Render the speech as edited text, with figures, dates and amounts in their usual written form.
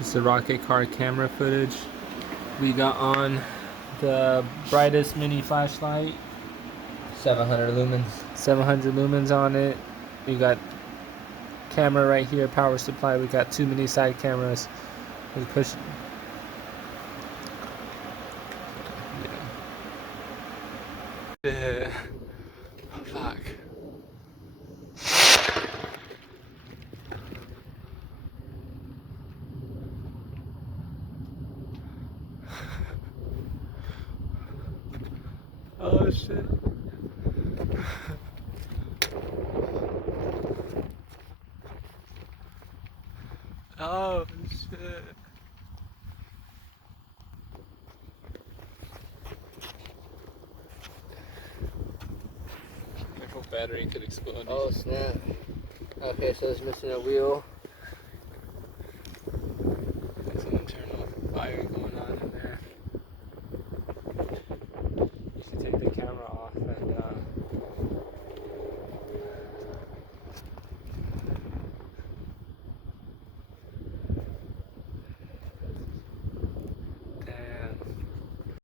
It's the rocket car camera footage. We got on the brightest mini flashlight, 700 lumens. 700 lumens on it. We got camera right here, power supply. We got 2 mini side cameras. We push. Yeah. Oh, fuck. Oh shit. Oh shit. My whole battery could explode. Oh snap. Okay, so it's missing a wheel.